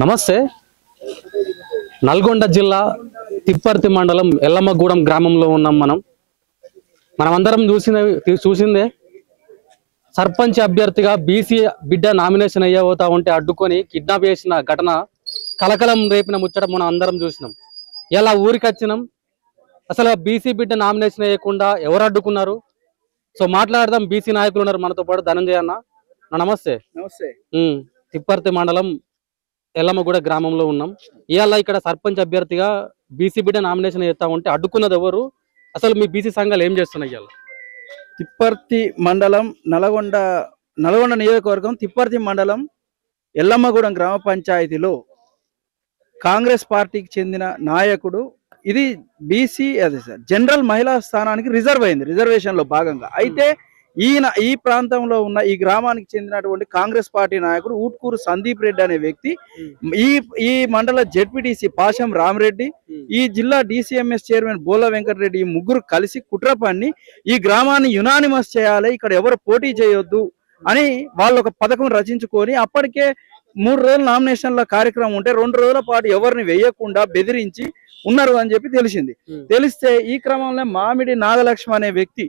నమస్తే. నల్గొండ జిల్లా తిప్పర్తి మండలం ఎల్లమ్మగూడెం గ్రామంలో ఉన్నాం. మనమందరం చూసిందే సర్పంచ్ అభ్యర్థిగా బీసీ బిడ్డ నామినేషన్ అయ్యబోతా ఉంటే అడ్డుకొని కిడ్నాప్ చేసిన ఘటన కలకలం రేపిన ముచ్చట మనం అందరం చూసినాం. ఇలా ఊరికి వచ్చినాం. అసలు బీసీ బిడ్డ నామినేషన్ అయ్యకుండా ఎవరు అడ్డుకున్నారు? సో మాట్లాడదాం. బీసీ నాయకులు ఉన్నారు మనతో పాటు. ధనంజయ అన్న, నమస్తే. నమస్తే. తిప్పర్తి మండలం ఎల్లమ్మగూడ గ్రామంలో ఉన్నాం. ఇవాళ ఇక్కడ సర్పంచ్ అభ్యర్థిగా బీసీ బిడ్డ నామినేషన్ చేస్తా ఉంటే అడ్డుకున్నది ఎవరు? అసలు మీ బీసీ సంఘాలు ఏం చేస్తున్నాయి? ఇవాళ తిప్పర్తి మండలం నల్గొండ నియోజకవర్గం తిప్పర్తి మండలం ఎల్లమ్మగూడెం గ్రామ పంచాయతీలో కాంగ్రెస్ పార్టీకి చెందిన నాయకుడు, ఇది బీసీ జనరల్ మహిళా స్థానానికి రిజర్వ్ అయింది, రిజర్వేషన్ లో భాగంగా. అయితే ఈ ప్రాంతంలో ఉన్న ఈ గ్రామానికి చెందినటువంటి కాంగ్రెస్ పార్టీ నాయకుడు ఊట్కూరు సందీప్ రెడ్డి అనే వ్యక్తి ఈ మండల జెడ్పీటీసీ పాశం రామరెడ్డి, ఈ జిల్లా డిసిఎంఎస్ చైర్మన్ బోల వెంకటరెడ్డి, ఈ ముగ్గురు కలిసి కుట్ర పన్ని ఈ గ్రామాన్ని యునానిమస్ చేయాలి, ఇక్కడ ఎవరు పోటీ చేయొద్దు అని వాళ్ళు ఒక పథకం రచించుకొని అప్పటికే 3 రోజుల నామినేషన్ల కార్యక్రమం ఉంటే 2 రోజుల పాటు ఎవరిని వేయకుండా బెదిరించి ఉన్నారు అని చెప్పి తెలిస్తే ఈ క్రమంలో మామిడి నాగలక్ష్మి అనే వ్యక్తి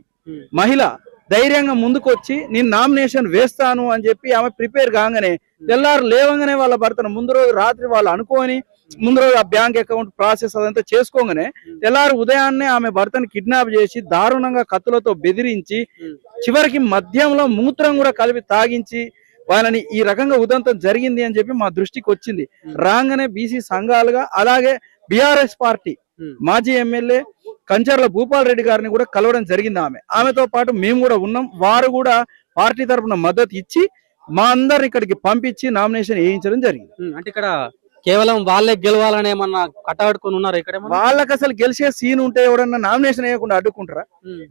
మహిళ ధైర్యంగా ముందుకొచ్చి నేను నామినేషన్ వేస్తాను అని చెప్పి ఆమె ప్రిపేర్ కాగానే తెల్లారు లేవగానే వాళ్ళ భర్తను ముందు రోజు రాత్రి వాళ్ళు అనుకోని ముందు రోజు ఆ బ్యాంక్ అకౌంట్ ప్రాసెస్ అదంతా చేసుకోగానే తెల్లారు ఉదయాన్నే ఆమె భర్తను కిడ్నాప్ చేసి దారుణంగా కత్తులతో బెదిరించి చివరికి మద్యంలో మూత్రం కూడా కలిపి తాగించి వాళ్ళని ఈ రకంగా ఉదంతం జరిగింది అని చెప్పి మా దృష్టికి వచ్చింది. రాగానే బీసీ సంఘాలుగా అలాగే బిఆర్ఎస్ పార్టీ మాజీ ఎమ్మెల్యే కంచర్ల భూపాల్ రెడ్డి గారిని కూడా కలవడం జరిగింది. ఆమెతో పాటు మేము కూడా ఉన్నాం. వారు కూడా పార్టీ తరఫున మద్దతు ఇచ్చి మా అందరిని ఇక్కడికి పంపించి నామినేషన్ వేయించడం జరిగింది. అంటే ఇక్కడ కేవలం వాళ్ళే గెలవాలని ఏమన్నా కట్టబెట్టుకుని ఉన్నారు? ఇక్కడ వాళ్ళకి అసలు గెలిచే సీన్ ఉంటే ఎవడన్నా నామినేషన్ వేయకుండా అడ్డుకుంటారా?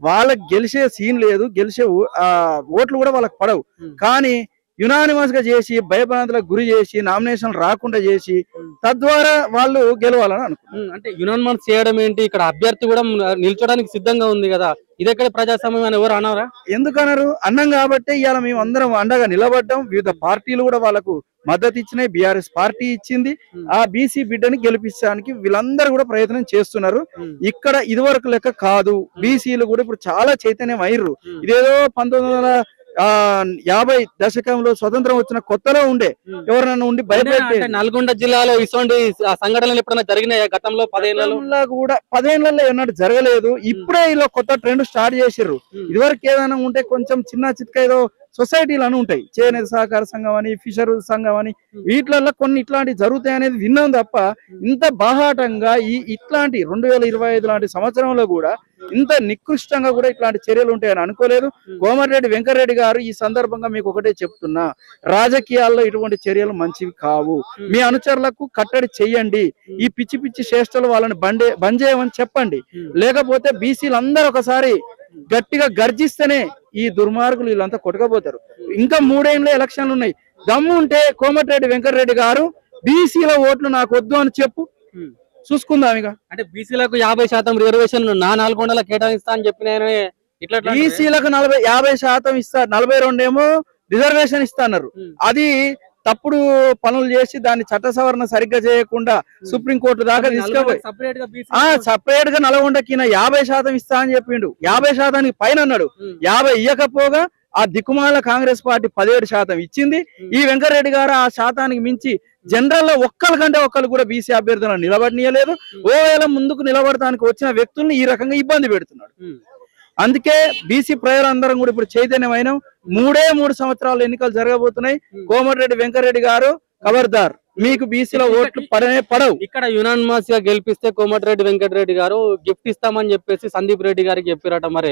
వాళ్ళకి గెలిచే సీన్ లేదు, గెలిచే ఓట్లు కూడా వాళ్ళకి పడవు. కానీ యునానిమస్ గా చేసి భయభ్రాంతులకు గురి చేసి నామినేషన్ రాకుండా చేసి తద్వారా వాళ్ళు గెలవాలని అనుకుంటున్నారు. అంటే యునానిమస్ చేయడం ఏంటి? ఇక్కడ అభ్యర్థి కూడా నిల్చోడానికి సిద్ధంగా ఉంది కదా, ఇదెక్కడ ప్రజాస్వామ్యం అని ఎవరు అన్నారా? ఎందుకన్నారు? అన్నం కాబట్టి ఇవాళ మేము అందరం అండగా నిలబడ్డాం. వివిధ పార్టీలు కూడా వాళ్ళకు మద్దతు ఇచ్చినాయి. బిఆర్ఎస్ పార్టీ ఇచ్చింది. ఆ బీసీ బిడ్డని గెలిపించడానికి వీళ్ళందరూ కూడా ప్రయత్నం చేస్తున్నారు. ఇక్కడ ఇదివరకు లెక్క కాదు, బీసీలు కూడా ఇప్పుడు చాలా చైతన్యం అయ్యారు. ఇదేదో 1950 దశకంలో స్వతంత్రం వచ్చిన కొత్తలో ఉండే ఎవరన్నా ఉండి భయపెట్టే. నల్గొండ జిల్లాలో ఇటువంటి సంఘటనలు ఎప్పుడైనా జరిగినాయి గతంలో 10 ఏళ్లలో? కూడా 10 ఏళ్లలో ఏమన్నా జరగలేదు. ఇప్పుడే ఇలా కొత్త ట్రెండ్ స్టార్ట్ చేసిర్రు. ఇదివరకు ఏదైనా ఉంటే కొంచెం చిన్న చిత్క ఏదో సొసైటీలు అని ఉంటాయి, చేనేత సహకార సంఘం అని, ఫిషర్ సంఘం అని, వీటిలలో కొన్ని ఇట్లాంటివి జరుగుతాయి అనేది విన్నాం తప్ప ఇంత బాహాటంగా ఇట్లాంటి 2025 లాంటి సంవత్సరంలో కూడా ఇంత నికృష్టంగా కూడా ఇట్లాంటి చర్యలు ఉంటాయని అనుకోలేదు. కోమటిరెడ్డి వెంకటరెడ్డి గారు ఈ సందర్భంగా మీకు ఒకటే చెప్తున్నా, రాజకీయాల్లో ఇటువంటి చర్యలు మంచివి కావు. మీ అనుచరులకు కట్టడి చెయ్యండి. ఈ పిచ్చి పిచ్చి చేష్టలు వాళ్ళని బంద్ చేయమని చెప్పండి. లేకపోతే బీసీలు అందరూ ఒకసారి గట్టిగా గర్జిస్తేనే ఈ దుర్మార్గులు వీళ్ళంతా కొట్టుకపోతారు. ఇంకా 3 ఏళ్ళ ఎలక్షన్లు ఉన్నాయి. దమ్ము ఉంటే కోమటిరెడ్డి వెంకటరెడ్డి గారు బీసీల ఓట్లు నాకు వద్దు అని చెప్పు, చూసుకుందాం. ఇక అంటే బీసీలకు 50% రిజర్వేషన్ నల్గొండలో కేటాయిస్తా అని చెప్పిన ఇట్లా బీసీలకు 50% ఇస్తారు, 42 ఏమో రిజర్వేషన్ ఇస్తా అన్నారు. అది తప్పుడు పనులు చేసి దాన్ని చట్ట సవరణ సరిగ్గా చేయకుండా సుప్రీంకోర్టు దాకా తీసుకుపోయి సపరేట్ గా నల్గొండకి 50% ఇస్తా అని చెప్పిండు. 50% పైన అన్నాడు. 50 ఇయ్యకపోగా ఆ దిక్కుమాల కాంగ్రెస్ పార్టీ 17% ఇచ్చింది. ఈ వెంకటరెడ్డి గారు ఆ శాతానికి మించి జనరల్ లో ఒక్కరికంటే ఒక్కరు కూడా బీసీ అభ్యర్థులను నిలబడనీయలేదు. ఓవేళ ముందుకు నిలబడటానికి వచ్చిన వ్యక్తుల్ని ఈ రకంగా ఇబ్బంది పెడుతున్నాడు. అందుకే బీసీ ప్రజలందరం కూడా ఇప్పుడు చైతన్యమైన 3 సంవత్సరాలు ఎన్నికలు జరగబోతున్నాయి. కోమటిరెడ్డి వెంకటరెడ్డి గారు ఖబర్దార్, మీకు బీసీలో ఓట్లు పడవు. ఇక్కడ యునానిమస్ గా గెలిపిస్తే కోమటిరెడ్డి వెంకటరెడ్డి గారు గిఫ్ట్ ఇస్తామని చెప్పేసి సందీప్ రెడ్డి గారికి చెప్పారట. మరి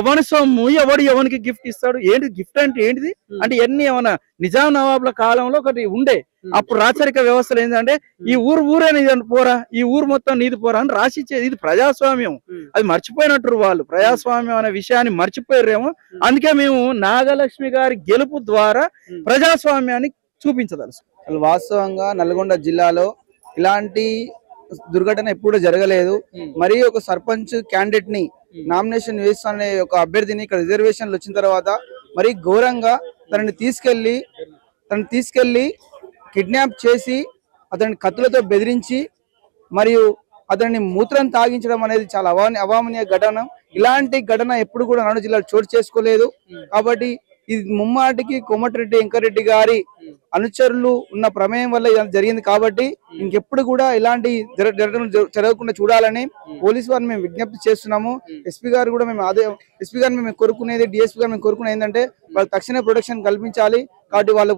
ఎవరి సొమ్ము ఎవరికి గిఫ్ట్ ఇస్తాడు? ఏంటి గిఫ్ట్ అంటే ఏంటిది? అంటే ఎన్ని ఏమన్నా నిజాం నవాబుల కాలంలో ఒకటి ఉండే, అప్పుడు రాచరిక వ్యవస్థలు ఏంటంటే ఈ ఊరే నీది పోరా, ఈ ఊరు మొత్తం నీది పోరా అని రాసిచ్చేది. ఇది ప్రజాస్వామ్యం. అది మర్చిపోయినట్టు వాళ్ళు ప్రజాస్వామ్యం అనే విషయాన్ని మర్చిపోయారేమో. అందుకే మేము నాగలక్ష్మి గారి గెలుపు ద్వారా ప్రజాస్వామ్యాన్ని చూపించదలుసు. వాస్తవంగా నల్గొండ జిల్లాలో ఇలాంటి దుర్ఘటన ఎప్పుడు జరగలేదు. మరి ఒక సర్పంచ్ క్యాండిడేట్ ని నామినేషన్ వేస్తానే ఒక అభ్యర్థిని ఇక్కడ రిజర్వేషన్లు వచ్చిన తర్వాత మరి ఘోరంగా తనని తీసుకెళ్లి కిడ్నాప్ చేసి అతన్ని కత్తులతో బెదిరించి మరియు అతన్ని మూత్రం తాగించడం అనేది చాలా అవామనీయ ఘటన. ఇలాంటి ఘటన ఎప్పుడు కూడా నల్గొండ జిల్లాలో చోటు చేసుకోలేదు. కాబట్టి ఇది ముమ్మాటికి కోమటిరెడ్డి వెంకరెడ్డి గారి అనుచరులు ఉన్న ప్రమేయం వల్ల ఇది జరిగింది. కాబట్టి ఇంకెప్పుడు కూడా ఇలాంటి జరగకుండా చూడాలని పోలీసు వారిని మేము విజ్ఞప్తి చేస్తున్నాము. ఎస్పీ గారు కూడా ఎస్పీ గారిని మేము కోరుకునేది, డిఎస్పీ గారు మేము కోరుకునేది ఏంటంటే వాళ్ళు తక్షణ ప్రొటెక్షన్ కల్పించాలి. కాబట్టి వాళ్ళు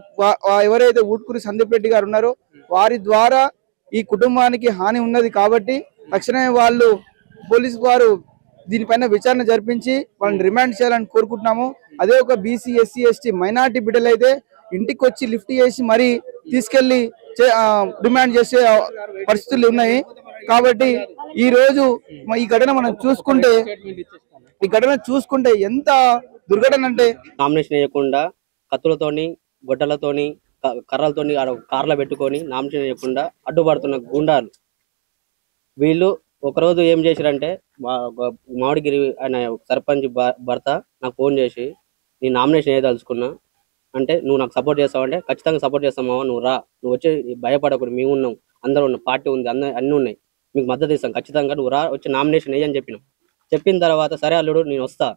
ఎవరైతే ఊట్కూరి సందీప్ రెడ్డి గారు ఉన్నారో వారి ద్వారా ఈ కుటుంబానికి హాని ఉన్నది. కాబట్టి తక్షణమే వాళ్ళు పోలీసు వారు దీనిపైన విచారణ జరిపించి వాళ్ళని రిమాండ్ చేయాలని కోరుకుంటున్నాము. అదే ఒక బీసీ, ఎస్సీ, ఎస్టీ, మైనార్టీ బిడ్డలు అయితే ఇంటికి వచ్చి లిఫ్ట్ చేసి మరీ తీసుకెళ్లి డిమాండ్ చేసే పరిస్థితులు ఉన్నాయి. కాబట్టి ఈ రోజు ఈ ఘటన మనం చూసుకుంటే ఎంత దుర్ఘటన అంటే నామినేషన్ వేయకుండా కత్తులతోని గొడ్డలతోని కర్రలతోని కార్లో పెట్టుకొని నామినేషన్ వేయకుండా అడ్డుపడుతున్న గుండాలు వీళ్ళు ఒకరోజు ఏం చేశారంటే మామిడిగిరి ఆయన సర్పంచ్ భర్త నాకు ఫోన్ చేసి నీ నామినేషన్ వేయదలుచుకున్నా అంటే నువ్వు నాకు సపోర్ట్ చేస్తావంటే ఖచ్చితంగా సపోర్ట్ చేస్తామావా, నువ్వు రా, నువ్వు వచ్చి భయపడకూడదు, మేము ఉన్నాం, అందరూ ఉన్న పార్టీ ఉంది, అన్నీ ఉన్నాయి, మీకు మద్దతు ఇస్తాం, ఖచ్చితంగా నువ్వు రా, వచ్చి నామినేషన్ వేయని చెప్పినాం. చెప్పిన తర్వాత సరే అల్లుడు నేను వస్తా,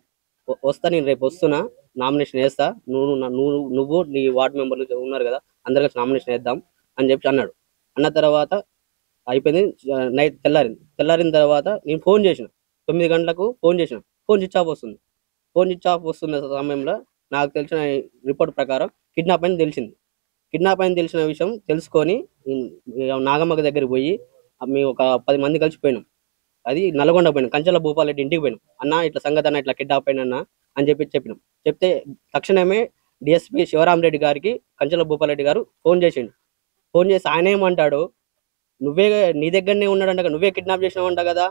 నేను రేపు వస్తున్నా, నామినేషన్ వేస్తా, నువ్వు నీ వార్డు మెంబర్లు ఉన్నారు కదా అందరు కలిసి నామినేషన్ వేద్దాం అని చెప్పి అన్నాడు. అన్న తర్వాత అయిపోయింది. నైట్ తెల్లారిన తర్వాత నేను ఫోన్ చేసిన 9 గంటలకు ఫోన్ చేసిన, ఫోన్ స్విచ్ ఆఫ్ వస్తుంది సమయంలో నాకు తెలిసిన రిపోర్ట్ ప్రకారం కిడ్నాప్ అని తెలిసింది. కిడ్నాప్ అని తెలిసిన విషయం తెలుసుకొని నాగమ్మకి దగ్గరికి పోయి మేము ఒక 10 మంది కలిసి పోయినాం. అది నల్గొండ పోయినాం, కంచెల భూపాలరెడ్డి ఇంటికి పోయినాం. అన్న ఇట్లా సంగతి అన్న ఇట్లా కిడ్నాప్ అయినా అని చెప్పినాం. చెప్తే తక్షణమే డిఎస్పీ శివరామరెడ్డి గారికి కంచెల భూపాలరెడ్డి గారు ఫోన్ చేసి ఆయన ఏమంటాడు, నీ దగ్గరనే ఉన్నాడంట, నువ్వే కిడ్నాప్ చేసినావంట కదా,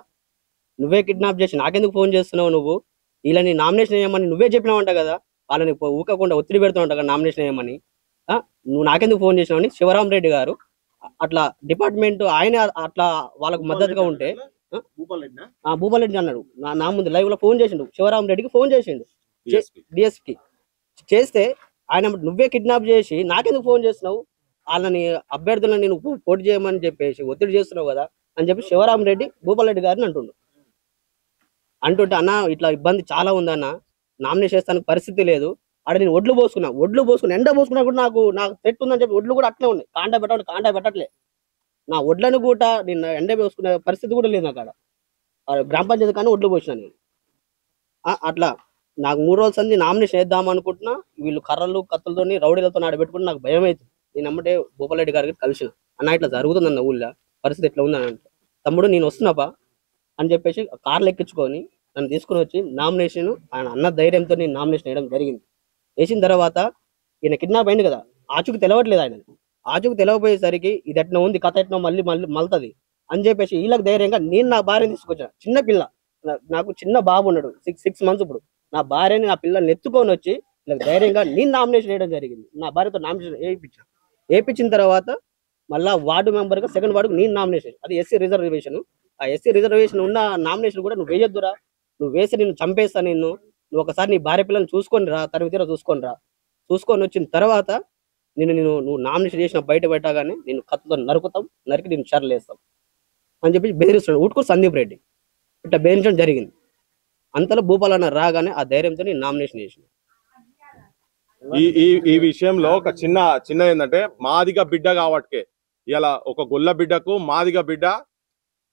నువ్వే కిడ్నాప్ చేసి నాకెందుకు ఫోన్ చేస్తున్నావు, నువ్వు ఇలా నీ నామినేషన్ వేయమని నువ్వే చెప్పినావంట కదా, వాళ్ళని ఊకకుండా ఒత్తిడి పెడుతున్నావు కదా నామినేషన్ వేయమని, నువ్వు నాకెందుకు ఫోన్ చేసినావని శివరామరెడ్డి గారు అట్లా డిపార్ట్మెంట్ ఆయన అట్లా వాళ్ళకు మద్దతుగా ఉంటే భూపాలరెడ్డి అన్నాడు. నా ముందు లైవ్ లో ఫోన్ చేసిండు, శివరామరెడ్డికి ఫోన్ చేసిండు డిఎస్పీకి చేస్తే ఆయన నువ్వే కిడ్నాప్ చేసి నాకెందుకు ఫోన్ చేస్తున్నావు, వాళ్ళని అభ్యర్థులను నేను పోటీ చేయమని చెప్పేసి ఒత్తిడి చేస్తున్నావు కదా అని చెప్పి శివరామరెడ్డి భూపాలరెడ్డి గారిని అంటుంటే అన్న ఇట్లా ఇబ్బంది చాలా ఉందన్న, నామినేషన్ చేస్తానికి పరిస్థితి లేదు, ఆడ నేను ఒడ్లు పోసుకున్నా ఎండ పోసుకున్నా కూడా నాకు థ్రెట్ ఉందని చెప్పి ఒడ్లు కూడా అట్లే ఉన్నాయి, కాంటా పెట్టట్లే, నా ఒడ్లను కూడా నేను ఎండ పోసుకునే పరిస్థితి కూడా లేదు నాకు. ఆడ గ్రామ పంచాయతీ కానీ ఒడ్లు పోసిన నేను అట్లా నాకు 3 రోజుల సంది నామినేషన్ వేద్దాం అనుకుంటున్నా, వీళ్ళు కర్రలు కత్తులతోని రౌడీలతో ఆడబెట్టుకుంటే నాకు భయం అవుతుంది. నేను అమ్మటే భూపాలరెడ్డి గారికి కలిసిన, అన్న ఇట్లా జరుగుతుందన్న ఊళ్ళో పరిస్థితి ఎట్లా ఉందని అంటే, తమ్ముడు నేను వస్తున్నాపా అని చెప్పేసి కార్లు ఎక్కించుకొని నన్ను తీసుకుని వచ్చి నామినేషన్ ఆయన అన్న ధైర్యంతో నేను నామినేషన్ వేయడం జరిగింది. వేసిన తర్వాత ఈయన కిడ్నాప్ అయింది కదా, ఆచూకు తెలవట్లేదు, ఆచూకు తెలవపోయేసరికి ఇది ఎట్లా ఉంది కథ ఎట్లా మళ్ళీ మళ్తుంది అని చెప్పేసి వీళ్ళకి ధైర్యంగా నేను నా భార్యను తీసుకొచ్చాను. చిన్న పిల్ల, నాకు చిన్న బాబు ఉన్నాడు 6 మంత్స్. ఇప్పుడు నా భార్యని నా పిల్లల్ని ఎత్తుకొని వచ్చి వీళ్ళకి ధైర్యంగా నేను నామినేషన్ వేయడం జరిగింది. నా భార్యతో నామినేషన్ వేయించిన తర్వాత మళ్ళీ వార్డు మెంబర్గా 2nd వార్డుకు నేను నామినేషన్, అది ఎస్సీ రిజర్వేషన్. ఆ ఎస్సీ రిజర్వేషన్ ఉన్న నామినేషన్ కూడా నువ్వు వేయొద్దురా, నువ్వు వేసి నేను చంపేస్తా, నువ్వు ఒకసారి నీ భార్య పిల్లల్ని చూసుకొని రా, తరవితీరా చూసుకొని వచ్చిన తర్వాత నువ్వు నామినేషన్ చేసిన బయట పెట్టగానే నేను కత్తుతో నరికి నేను చర్లేస్తాం అని చెప్పి బెదిరిస్తున్నాడు ఊటుకూరు సందీప్ రెడ్డి. ఇట్లా బెదిరించడం జరిగింది. అంతలో భూపాలన్న రాగానే ఆ ధైర్యంతో నేను నామినేషన్ చేసిన. ఈ విషయంలో ఒక చిన్న ఏంటంటే మాదిగ బిడ్డ కాబట్టికే ఇలా ఒక గొల్ల బిడ్డకు మాదిగ బిడ్డ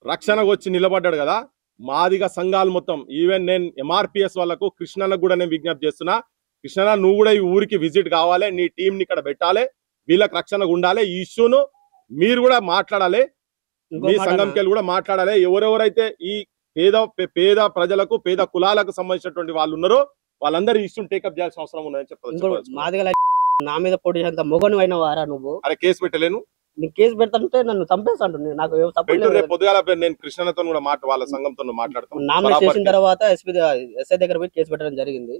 రక్షణకు వచ్చి నిలబడ్డాడు కదా. మాదిగ సంఘాలు మొత్తం ఈవెన్ నేను ఎంఆర్పిఎస్ వాళ్ళకు కృష్ణన్న కూడా నేను విజ్ఞప్తి చేస్తున్నా, కృష్ణన్న నువ్వు కూడా ఈ ఊరికి విజిట్ కావాలి, నీ టీంని ఇక్కడ పెట్టాలి, వీళ్ళకి రక్షణగా ఉండాలి, ఈ ఇష్యూను మీరు కూడా మాట్లాడాలి, మీ సంఘంకెళ్ళి కూడా మాట్లాడాలి. ఎవరెవరైతే ఈ పేద ప్రజలకు పేద కులాలకు సంబంధించినటువంటి వాళ్ళు ఉన్నారో వాళ్ళందరూ ఇష్యూ టేకప్ చేయాల్సిన అవసరం ఉందని చెప్పారు. నా మీద పోటీ చేసేంత మొగను అయిన వారా నువ్వు? అరే కేసు పెట్టలేను, నీ కేసు పెడతాంటే నన్ను చంపేస్తాను. నాకు పొద్దుగాల నేను కృష్ణతో కూడా వాళ్ళ సంఘంతో మాట్లాడతాను. నామినేషన్ చేసిన తర్వాత ఎస్ఐ దగ్గర పోయి కేసు పెట్టడం జరిగింది.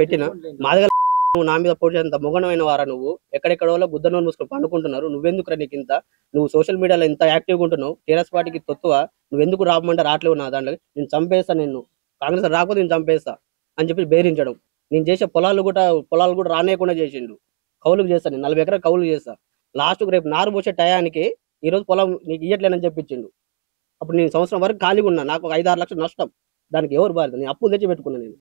పెట్టిన మాదిగల నువ్వు నా మీద పోటీ చేసేంత మొగనమైన వారా నువ్వు? ఎక్కడెక్కడ వాళ్ళ బుద్ధ నోరు మూసుకొని పండుకుంటున్నారు, నువ్వెందుకు నీకు ఇంత, నువ్వు సోషల్ మీడియాలో ఇంత యాక్టివ్గా ఉంటున్నావు, టీఆర్ఎస్ పార్టీకి తొత్తువ, నువ్వెందుకు రామంటే రావట్లేవు నా దాంట్లో, నేను చంపేస్తా, నిన్ను కాంగ్రెస్ రాకపోతే నేను చంపేస్తా అని చెప్పి బెదిరించడం. నేను చేసే పొలాలు కూడా రానేయకుండా చేసిండు. కౌలుకు చేస్తాను, 40 ఎకరాలు కౌలు చేస్తా, లాస్ట్కి రేపు నారు పోసే టయానికి ఈరోజు పొలం నీకు ఇయ్యట్లేనని చెప్పించిండు. అప్పుడు నేను సంవత్సరం వరకు ఖాళీగా ఉన్నా, నాకు ఒక 5-6 లక్షలు నష్టం. దానికి ఎవరు బాధ్యత? నేను అప్పులు తెచ్చి పెట్టుకున్నాను నేను.